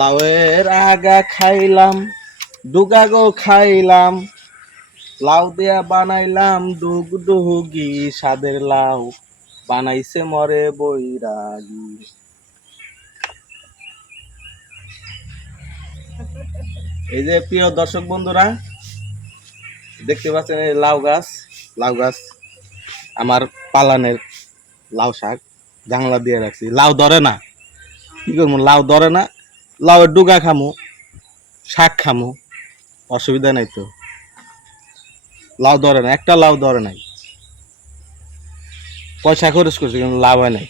লাউয়ের আগা খাইলাম, ডুগা গো খাইলাম, লাউ দিয়া বানাইলাম ডুগডুগি স্বাদের লাউ, বানাইছে মরে বৈরাগী। এই যে প্রিয় দর্শক বন্ধুরা, দেখতে পাচ্ছেন এই লাউ গাছ। লাউ গাছ আমার পালানের লাউ শাক, জাংলা দিয়ে রাখছি। লাউ ধরে না, কি করবো, লাউ ধরে না। লাউয়ের ডুগা খামু, শাক খামু, অসুবিধা নাই তো। লাউ ধরে না, একটা লাউ ধরে নাই। পয়সা খরচ করছি কিন্তু লাভ হয় নাই।